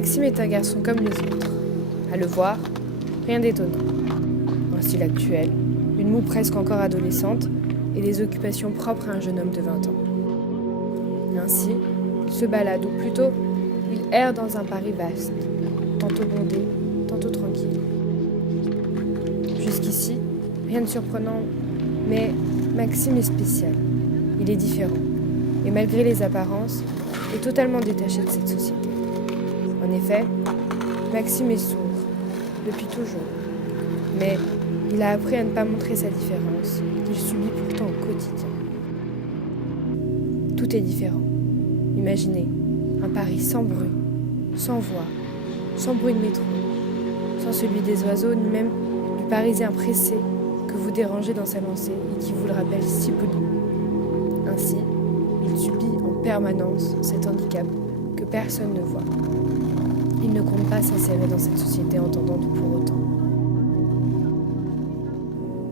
Maxime est un garçon comme les autres. À le voir, rien d'étonnant. Un style actuel, une moue presque encore adolescente et des occupations propres à un jeune homme de 20 ans. Ainsi, il se balade, ou plutôt, il erre dans un Paris vaste, tantôt bondé, tantôt tranquille. Jusqu'ici, rien de surprenant, mais Maxime est spécial. Il est différent, et malgré les apparences, est totalement détaché de cette société. En effet, Maxime est sourd, depuis toujours. Mais il a appris à ne pas montrer sa différence, qu'il subit pourtant au quotidien. Tout est différent. Imaginez, un Paris sans bruit, sans voix, sans bruit de métro, sans celui des oiseaux, ni même du Parisien pressé que vous dérangez dans sa lancée et qui vous le rappelle si poli. Ainsi, il subit en permanence cet handicap que personne ne voit. Il ne compte pas s'insérer dans cette société entendante pour autant.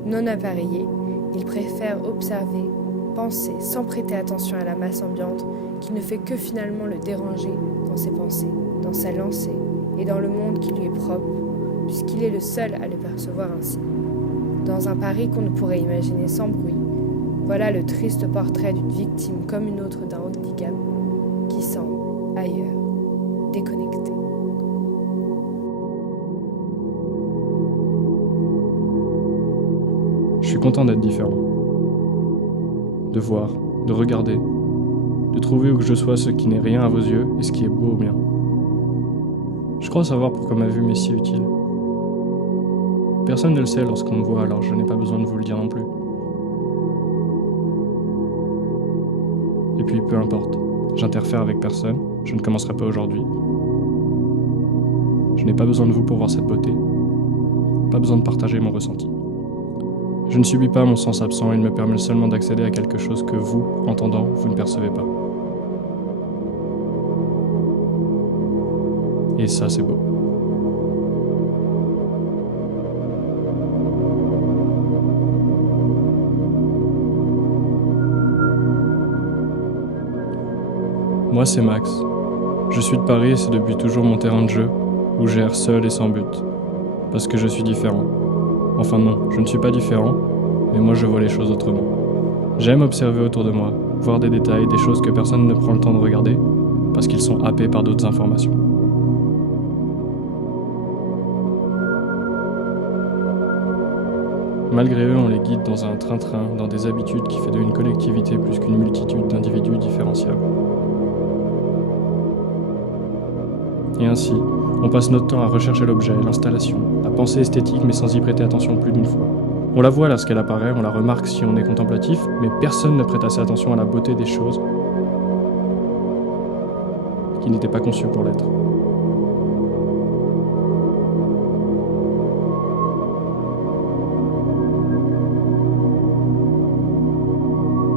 Non appareillé, il préfère observer, penser sans prêter attention à la masse ambiante qui ne fait que finalement le déranger dans ses pensées, dans sa lancée et dans le monde qui lui est propre, puisqu'il est le seul à le percevoir ainsi. Dans un Paris qu'on ne pourrait imaginer sans bruit, voilà le triste portrait d'une victime comme une autre d'un handicap qui semble, ailleurs, déconnecté. Je suis content d'être différent. De voir, de regarder, de trouver où que je sois ce qui n'est rien à vos yeux et ce qui est beau au mien. Je crois savoir pourquoi ma vue m'est si utile. Personne ne le sait lorsqu'on me voit, alors je n'ai pas besoin de vous le dire non plus. Et puis peu importe, j'interfère avec personne, je ne commencerai pas aujourd'hui. Je n'ai pas besoin de vous pour voir cette beauté, pas besoin de partager mon ressenti. Je ne subis pas mon sens absent, il me permet seulement d'accéder à quelque chose que vous, entendant, vous ne percevez pas. Et ça, c'est beau. Moi, c'est Max. Je suis de Paris et c'est depuis toujours mon terrain de jeu, où j'erre seul et sans but. Parce que je suis différent. Enfin non, je ne suis pas différent, mais moi je vois les choses autrement. J'aime observer autour de moi, voir des détails, des choses que personne ne prend le temps de regarder, parce qu'ils sont happés par d'autres informations. Malgré eux, on les guide dans un train-train, dans des habitudes qui fait d'eux une collectivité plus qu'une multitude d'individus différenciables. Et ainsi, on passe notre temps à rechercher l'objet, l'installation, la pensée esthétique mais sans y prêter attention plus d'une fois. On la voit lorsqu'elle apparaît, on la remarque si on est contemplatif, mais personne ne prête assez attention à la beauté des choses qui n'étaient pas conçues pour l'être.